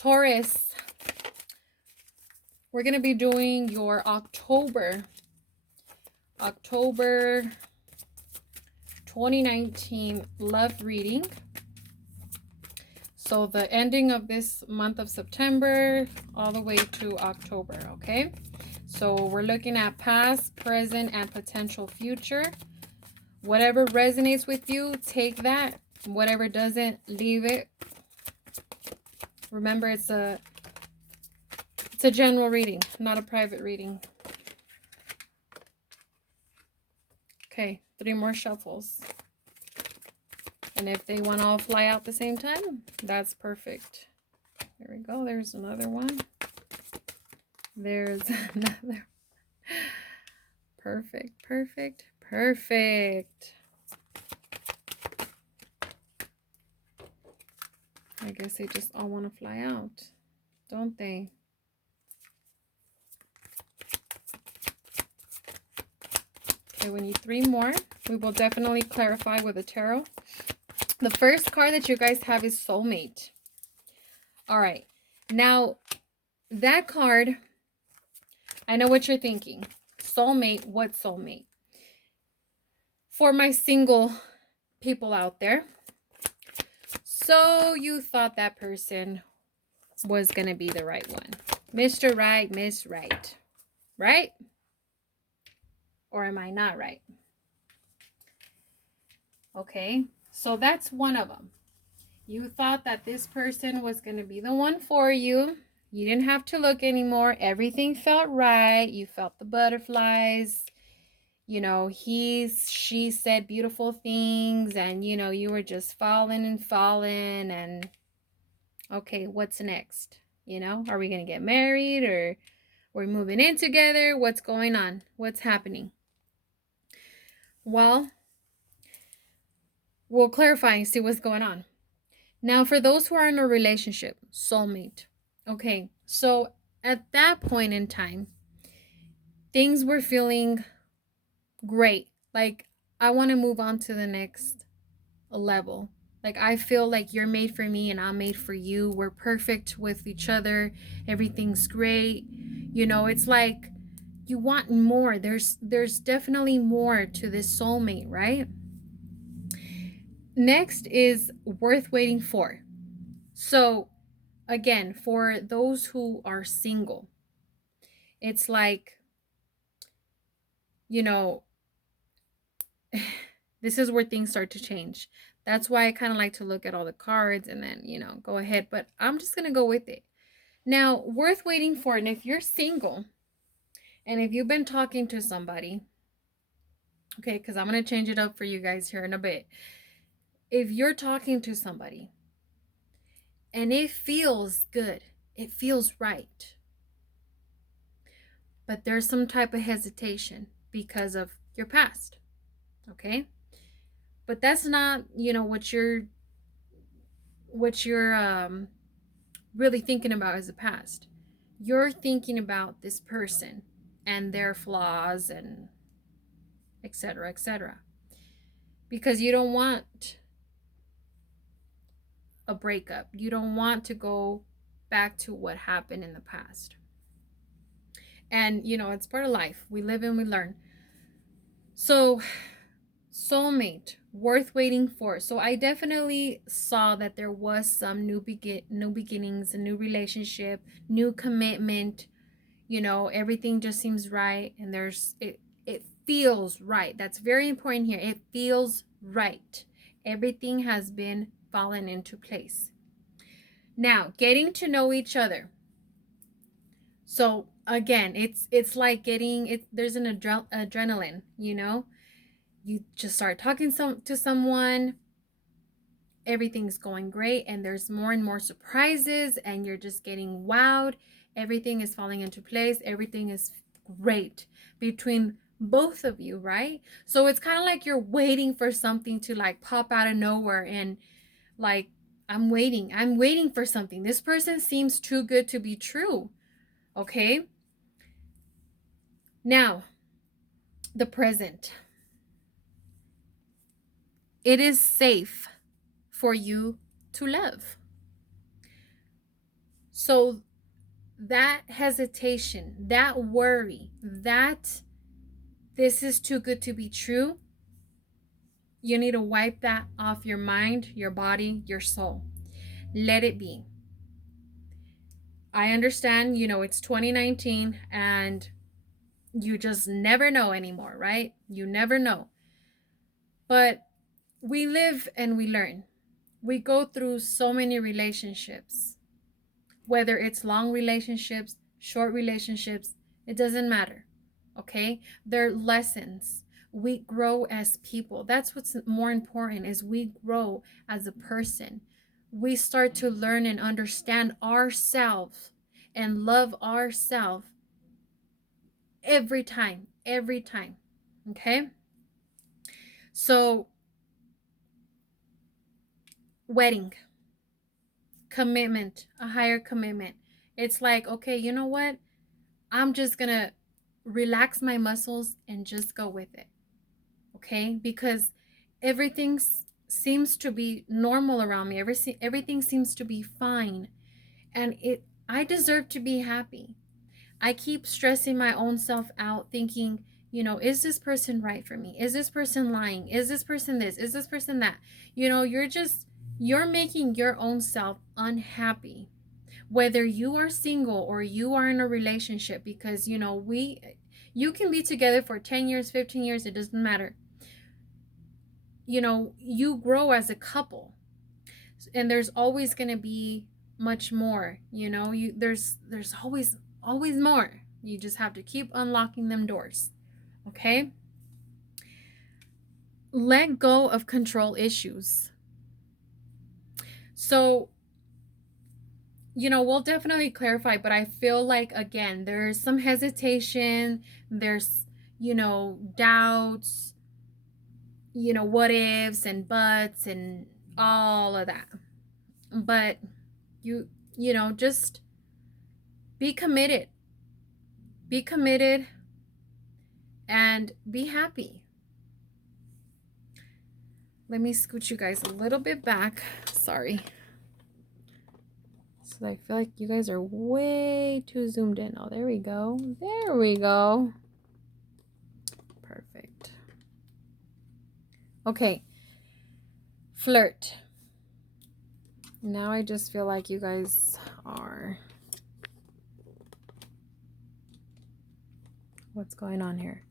Taurus, we're going to be doing your October 2019 love reading. So the ending of this month of September all the way to October, okay? So we're looking at past, present, and potential future. Whatever resonates with you, take that. Whatever doesn't, leave it. Remember, it's a general reading, not a private reading. Okay, 3 more shuffles. And if they want to all fly out at the same time, that's perfect. There we go. There's another one. There's another. Perfect, perfect, perfect. I guess they just all want to fly out, don't they? Okay, we need 3 more. We will definitely clarify with the tarot. The first card that you guys have is Soulmate. All right. Now, that card, I know what you're thinking. Soulmate, what soulmate? For my single people out there. So you thought that person was going to be the right one. Mr. Right, Miss Right. Right? Or am I not right? Okay. So that's one of them. You thought that this person was going to be the one for you. You didn't have to look anymore. Everything felt right. You felt the butterflies. You know, she said beautiful things, and, you know, you were just falling and falling. And okay, what's next? You know, are we going to get married, or we're moving in together? What's going on? What's happening? Well, we'll clarify and see what's going on. Now, for those who are in a relationship, soulmate. Okay, so at that point in time, things were feeling great. Like, I want to move on to the next level. Like, I feel like you're made for me and I'm made for you. We're perfect with each other. Everything's great. You know, it's like you want more. There's definitely more to this soulmate, right? Next is worth waiting for. So, again, for those who are single, it's like, you know, this is where things start to change. That's why I kind of like to look at all the cards and then, you know, go ahead. But I'm just going to go with it. Now, worth waiting for. And if you're single and if you've been talking to somebody, okay, because I'm going to change it up for you guys here in a bit. If you're talking to somebody and it feels good, it feels right, but there's some type of hesitation because of your past, okay? But that's not, you know, what you're really thinking about as the past. You're thinking about this person and their flaws and etc., etc. Because you don't want a breakup. You don't want to go back to what happened in the past. And, you know, it's part of life. We live and we learn. So, soulmate, worth waiting for. So I definitely saw that there was some new beginnings, a new relationship, new commitment. You know, everything just seems right, and it feels right. That's very important here. It feels right. Everything has been fallen into place. Now, getting to know each other. So again, it's like getting it. There's an adrenaline, you know. You just start talking to someone, everything's going great, and there's more and more surprises, and you're just getting wowed. Everything is falling into place. Everything is great between both of you, right? So it's kind of like you're waiting for something to like pop out of nowhere, and like, I'm waiting for something. This person seems too good to be true. Okay? Now, the present. It is safe for you to love. So that hesitation, that worry, that this is too good to be true, you need to wipe that off your mind, your body, your soul. Let it be. I understand, it's 2019 and you just never know anymore, right? You never know. But we live and we learn. We go through so many relationships, whether it's long relationships, short relationships, it doesn't matter. Okay? They're lessons. We grow as people. That's what's more important is we grow as a person. We start to learn and understand ourselves and love ourselves every time, every time. Okay? So, wedding, commitment, a higher commitment. It's like, okay, you know what? I'm just going to relax my muscles and just go with it. Okay? Because everything seems to be normal around me. Everything seems to be fine. And I deserve to be happy. I keep stressing my own self out thinking, is this person right for me? Is this person lying? Is this person this? Is this person that? You're making your own self unhappy. Whether you are single or you are in a relationship, because you can be together for 10 years, 15 years, it doesn't matter. You grow as a couple, and there's always going to be much more. There's always more. You just have to keep unlocking them doors. Okay? Let go of control issues. So, we'll definitely clarify, but I feel like, again, there's some hesitation, there's, doubts, what ifs and buts and all of that. But just be committed. Be committed and be happy. Let me scoot you guys a little bit back. Sorry. So I feel like you guys are way too zoomed in. Oh, there we go. There we go. Perfect. Okay. Flirt. Now I just feel like you guys are... What's going on here?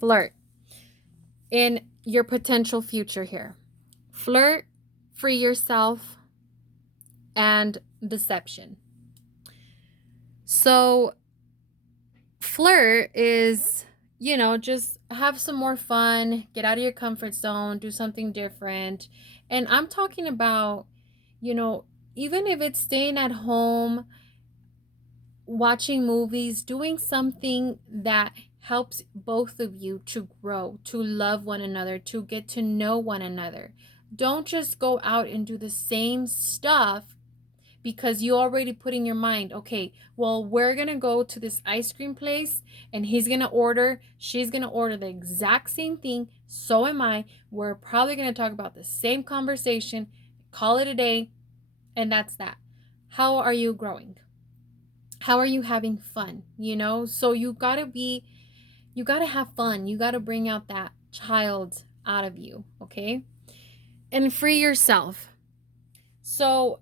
Flirt. In your potential future here. Flirt, free yourself, and deception. So flirt is, just have some more fun, get out of your comfort zone, do something different. And I'm talking about, even if it's staying at home, watching movies, doing something that helps both of you to grow, to love one another, to get to know one another. Don't just go out and do the same stuff because you already put in your mind, okay, well, we're going to go to this ice cream place and she's going to order the exact same thing. So am I. We're probably going to talk about the same conversation, call it a day, and that's that. How are you growing? How are you having fun? So you got to have fun. You got to bring out that child out of you, okay? And free yourself. So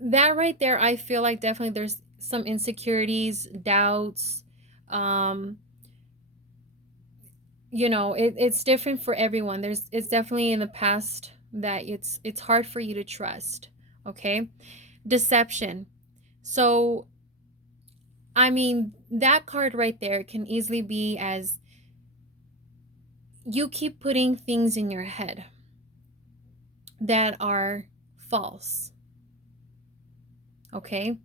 that right there, I feel like definitely there's some insecurities, doubts. It's different for everyone. It's definitely in the past that it's hard for you to trust, okay? Deception. So, I mean, that card right there can easily be as you keep putting things in your head that are false. Okay?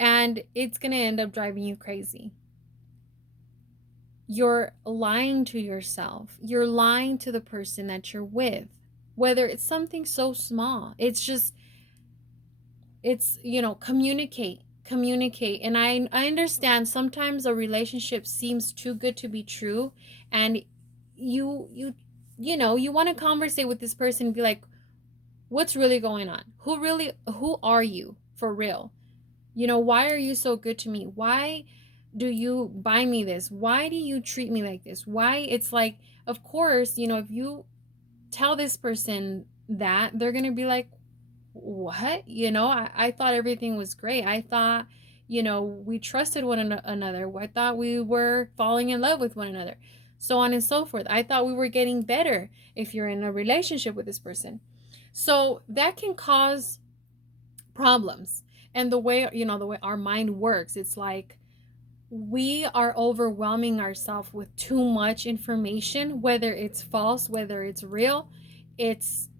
And it's going to end up driving you crazy. You're lying to yourself. You're lying to the person that you're with. Whether it's something so small. It's communicate. And I understand sometimes a relationship seems too good to be true, and you want to conversate with this person and be like, what's really going on? Who are you? for real? You know, why are you so good to me? Why do you buy me this? Why do you treat me like this? Why? It's like, of course, you know, if you tell this person that, they're going to be like, what? You know, I thought everything was great. I thought, you know, we trusted one another. I thought we were falling in love with one another, so on and so forth. I thought we were getting better if you're in a relationship with this person. So that can cause problems. And the way, you know, the way our mind works, it's like we are overwhelming ourselves with too much information, whether it's false, whether it's real. It's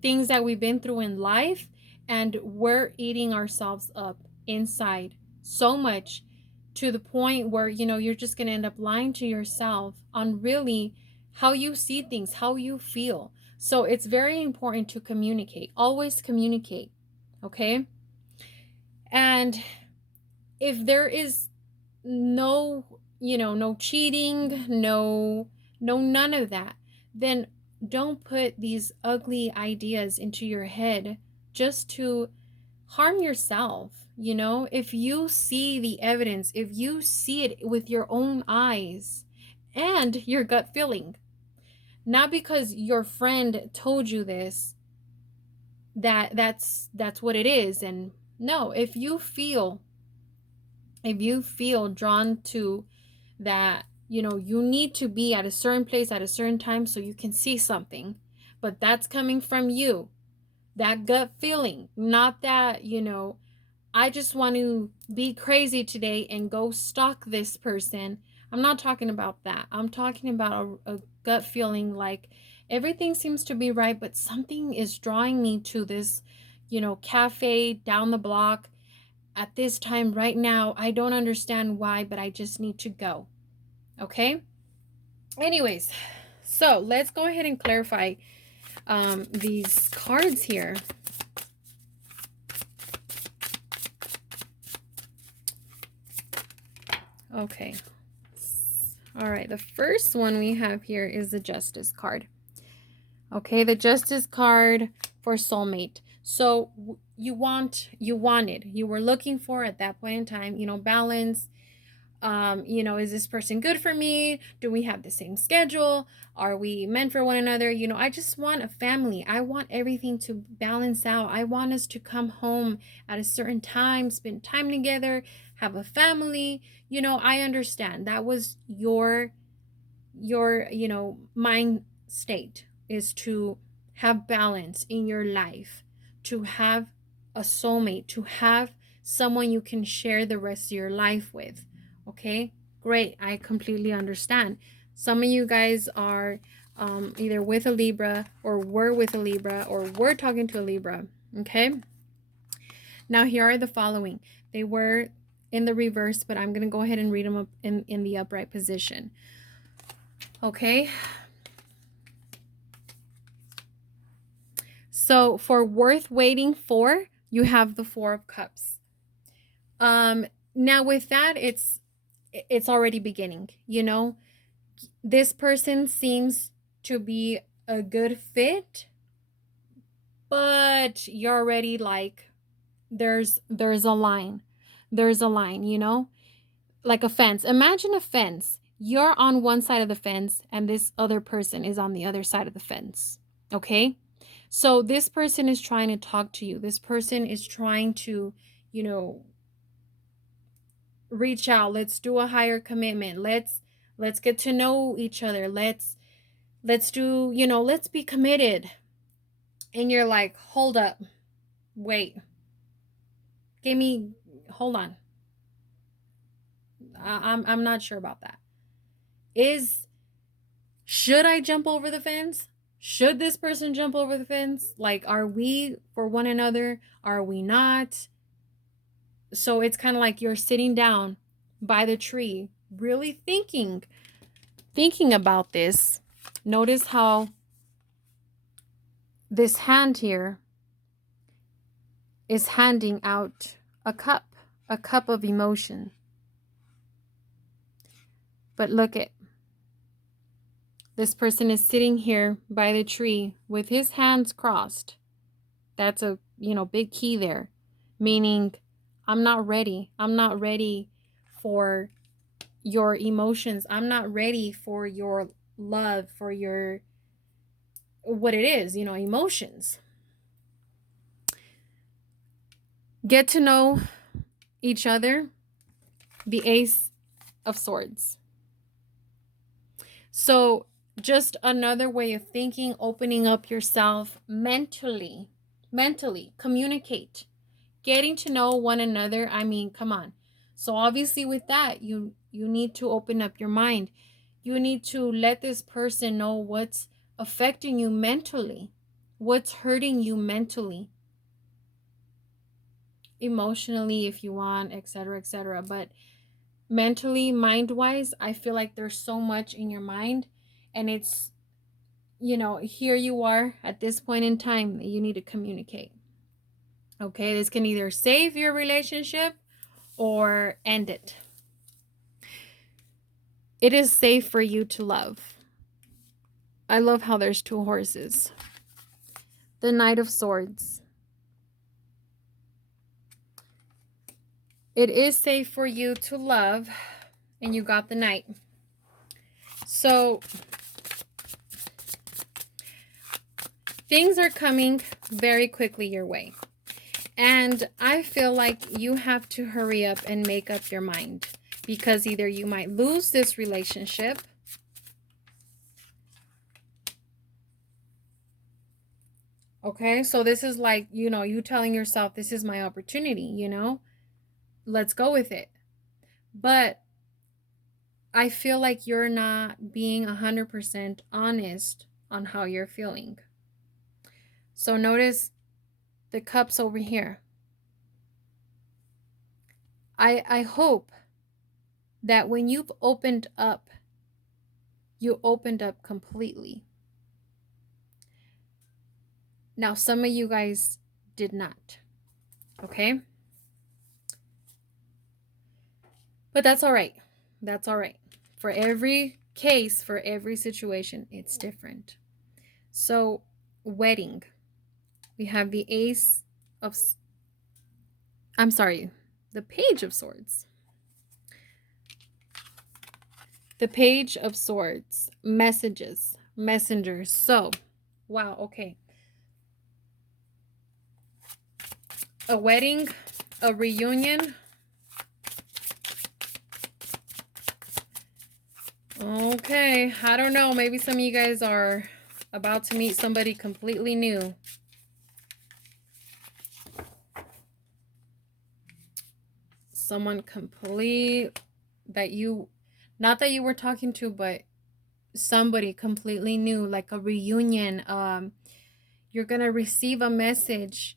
things that we've been through in life, and we're eating ourselves up inside so much, to the point where, you know, you're just going to end up lying to yourself on really how you see things, how you feel. So it's very important to communicate. Always communicate. Okay? And if there is no, you know, no cheating, none of that, then don't put these ugly ideas into your head just to harm yourself. You know, if you see the evidence, if you see it with your own eyes and your gut feeling, not because your friend told you this, that's what it is. And no, if you feel drawn to that, you know, you need to be at a certain place at a certain time so you can see something, but that's coming from you, that gut feeling, not that, you know, I just want to be crazy today and go stalk this person. I'm not talking about that. I'm talking about a gut feeling, like everything seems to be right, but something is drawing me to this, you know, cafe down the block at this time right now. I don't understand why, but I just need to go. Okay? Anyways, so let's go ahead and clarify these cards here. Okay. All right, the first one we have here is the Justice card. Okay, the Justice card for soulmate. So you were looking for at that point in time, you know, balance. You know, is this person good for me? Do we have the same schedule? Are we meant for one another? You know, I just want a family. I want everything to balance out. I want us to come home at a certain time, spend time together, have a family. You know, I understand that was your, you know, mind state, is to have balance in your life, to have a soulmate, to have someone you can share the rest of your life with. Okay, great. I completely understand. Some of you guys are either with a Libra, or were with a Libra, or were talking to a Libra. Okay, now here are the following. They were in the reverse, but I'm going to go ahead and read them up in the upright position. Okay. So for worth waiting for, you have the Four of Cups. Now with that, it's already beginning, you know. This person seems to be a good fit, but you're already like, there's a line. There's a line, you know? Like a fence. Imagine a fence. You're on one side of the fence and this other person is on the other side of the fence. Okay? So this person is trying to talk to you. This person is trying to, you know, reach out. Let's do a higher commitment. Let's get to know each other. Let's do, you know, let's be committed. And you're like, hold up. Wait. Hold on. I'm not sure about that. Should I jump over the fence? Should this person jump over the fence? Like, are we for one another? Are we not? So it's kind of like you're sitting down by the tree, really thinking about this. Notice how this hand here is handing out a cup of emotion. But look at, this person is sitting here by the tree with his hands crossed. That's a, you know, big key there. meaning I'm not ready. I'm not ready for your emotions. I'm not ready for your love, for your what it is, emotions. Get to know each other. The Ace of Swords. So, just another way of thinking, opening up yourself mentally. Mentally, communicate. Getting to know one another. I mean, come on. So obviously with that, you need to open up your mind. You need to let this person know what's affecting you mentally. What's hurting you mentally. Emotionally, if you want, etc., etc. But mentally, mind-wise, I feel like there's so much in your mind, and it's, here you are at this point in time that you need to communicate. Okay, this can either save your relationship or end it. It is safe for you to love. I love how there's two horses. The Knight of Swords. It is safe for you to love, and you got the Knight. So things are coming very quickly your way. And I feel like you have to hurry up and make up your mind, because either you might lose this relationship, okay? So this is like, you telling yourself, this is my opportunity, let's go with it. But I feel like you're not being 100% honest on how you're feeling. So notice the cups over here. I hope that when you've opened up, you opened up completely. Now, some of you guys did not, okay? But that's all right. That's all right. For every case, for every situation, it's different. So, wedding. We have the Ace of... I'm sorry, the Page of Swords. The Page of Swords. Messages. Messengers. So, wow, okay. A wedding, a reunion. Okay, I don't know. Maybe some of you guys are about to meet somebody completely new. Someone complete that you, not that you were talking to, but somebody completely new, like a reunion. You're gonna receive a message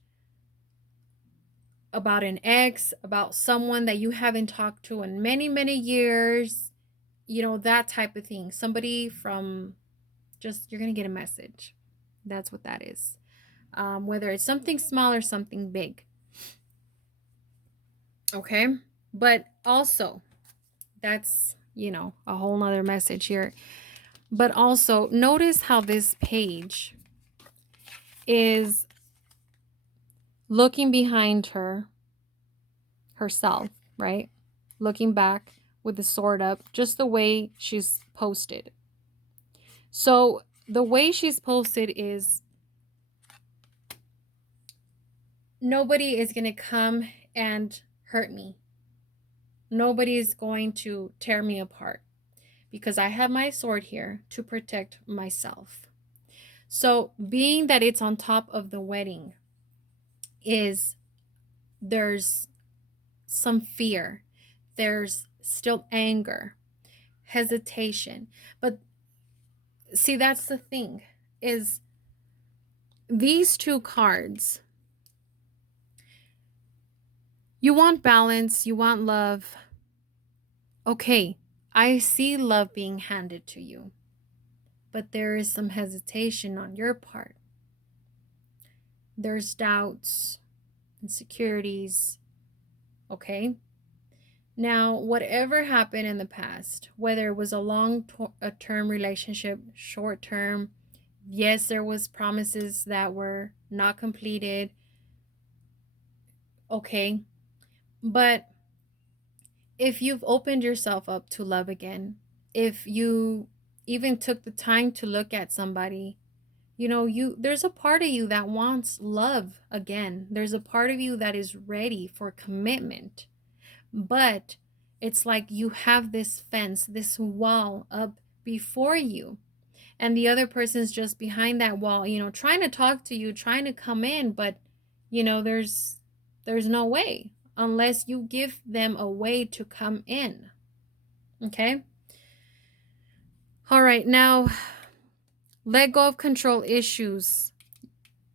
about an ex, about someone that you haven't talked to in many, many years, that type of thing. Somebody from, just, you're gonna get a message. That's what that is. Whether it's something small or something big. Okay, but also that's, a whole nother message here. But also notice how this page is looking behind herself, right? Looking back with the sword up, just the way she's posted. So the way she's posted is, nobody is going to come and hurt me. Nobody is going to tear me apart, because I have my sword here to protect myself. So being that it's on top of the wedding, there's some fear, there's still anger, hesitation. But see, that's the thing, is these two cards, you want balance, you want love. Okay, I see love being handed to you, but there is some hesitation on your part. There's doubts, insecurities, okay? Now, whatever happened in the past, whether it was a long-term relationship, short-term, yes, there was promises that were not completed, Okay. But if you've opened yourself up to love again, if you even took the time to look at somebody, there's a part of you that wants love again. There's a part of you that is ready for commitment. But it's like you have this fence, this wall up before you, and the other person's just behind that wall, trying to talk to you, trying to come in, but there's no way unless you give them a way to come in. Okay? All right, now let go of control issues.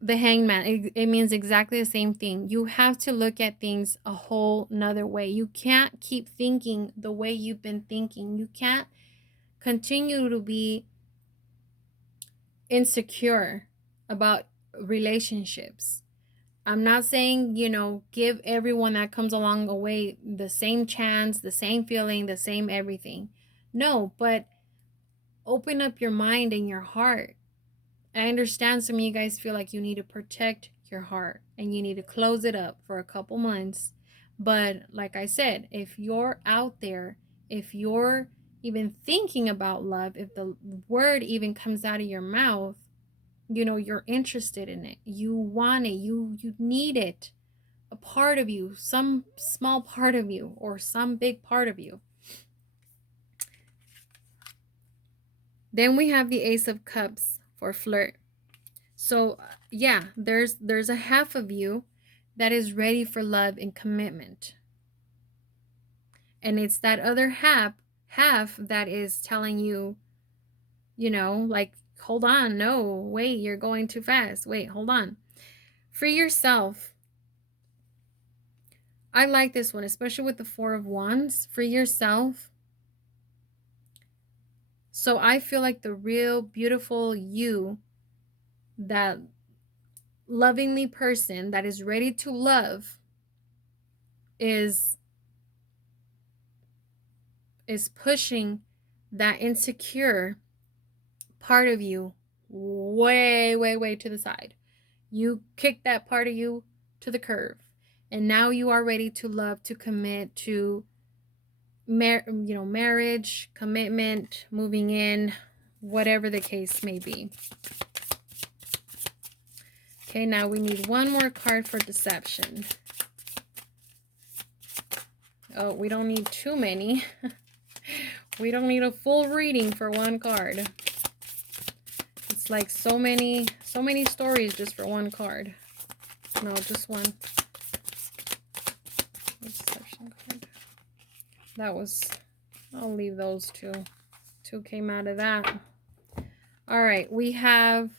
The hangman, it means exactly the same thing. You have to look at things a whole nother way. You can't keep thinking the way you've been thinking. You can't continue to be insecure about relationships. I'm not saying, give everyone that comes along away the same chance, the same feeling, the same everything. No, but open up your mind and your heart. I understand some of you guys feel like you need to protect your heart and you need to close it up for a couple months. But like I said, if you're out there, if you're even thinking about love, if the word even comes out of your mouth, you're interested in it. You want it. You need it. A part of you, some small part of you or some big part of you. Then we have the Ace of Cups for flirt. So, yeah, there's a half of you that is ready for love and commitment. And it's that other half that is telling you, like, hold on, no, wait, you're going too fast. Wait, hold on. Free yourself. I like this one, especially with the Four of Wands. Free yourself. So I feel like the real beautiful you, that lovingly person that is ready to love, is pushing that insecure part of you way, way, way to the side. You kick that part of you to the curb. And now you are ready to love, to commit, to marriage, commitment, moving in, whatever the case may be. Okay, now we need one more card for deception. Oh, we don't need too many. We don't need a full reading for one card. It's like so many stories just for one card. No, just one. Deception card. That was, I'll leave those two. Two came out of that. All right, we have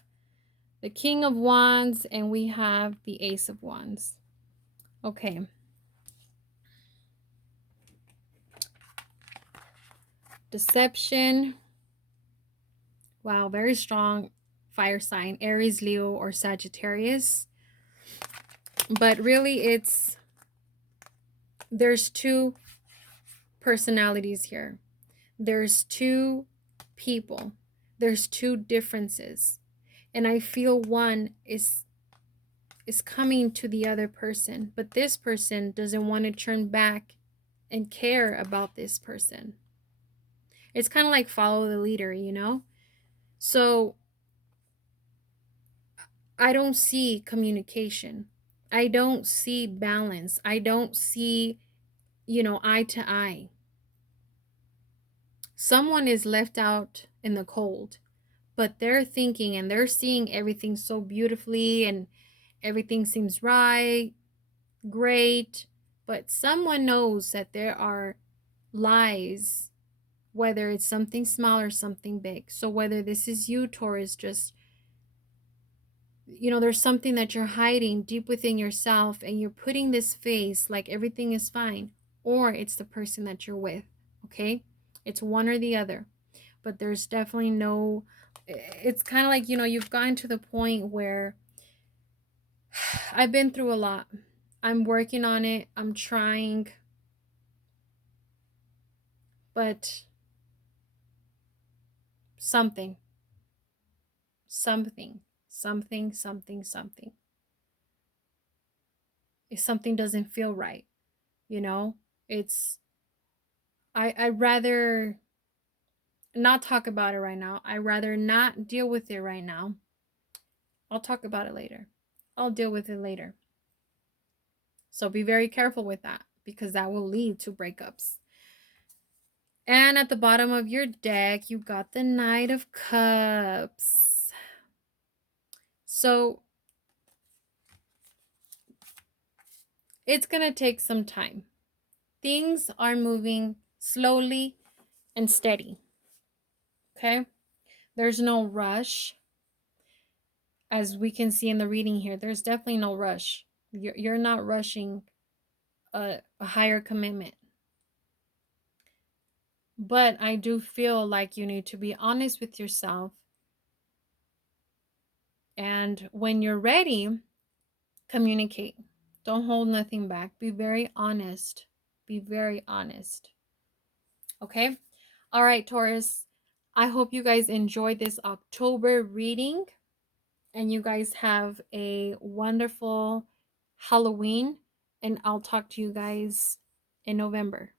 the King of Wands and we have the Ace of Wands. Okay. Deception. Wow, very strong fire sign, Aries, Leo, or Sagittarius. But really there's two personalities here. There's two people. There's two differences. And I feel one is coming to the other person, but this person doesn't want to turn back and care about this person. It's kind of like follow the leader, So I don't see communication. I don't see balance. I don't see, eye to eye. Someone is left out in the cold, but they're thinking and they're seeing everything so beautifully and everything seems right, great, but someone knows that there are lies, whether it's something small or something big. So whether this is you, Taurus, just there's something that you're hiding deep within yourself and you're putting this face like everything is fine, or it's the person that you're with. Okay, it's one or the other, but there's definitely no, it's kind of like you've gotten to the point where I've been through a lot, I'm working on it, I'm trying, but something something something something something if something doesn't feel right, you know? It's I'd rather not talk about it right now. I'd rather not deal with it right now. I'll talk about it later. I'll deal with it later. So be very careful with that because that will lead to breakups. And at the bottom of your deck, you got the Knight of Cups. So it's going to take some time. Things are moving slowly and steady. Okay? There's no rush. As we can see in the reading here, there's definitely no rush. You're not rushing a higher commitment. But I do feel like you need to be honest with yourself. And when you're ready, communicate. Don't hold nothing back. Be very honest. Be very honest. Okay? All right, Taurus. I hope you guys enjoyed this October reading and you guys have a wonderful Halloween. And I'll talk to you guys in November.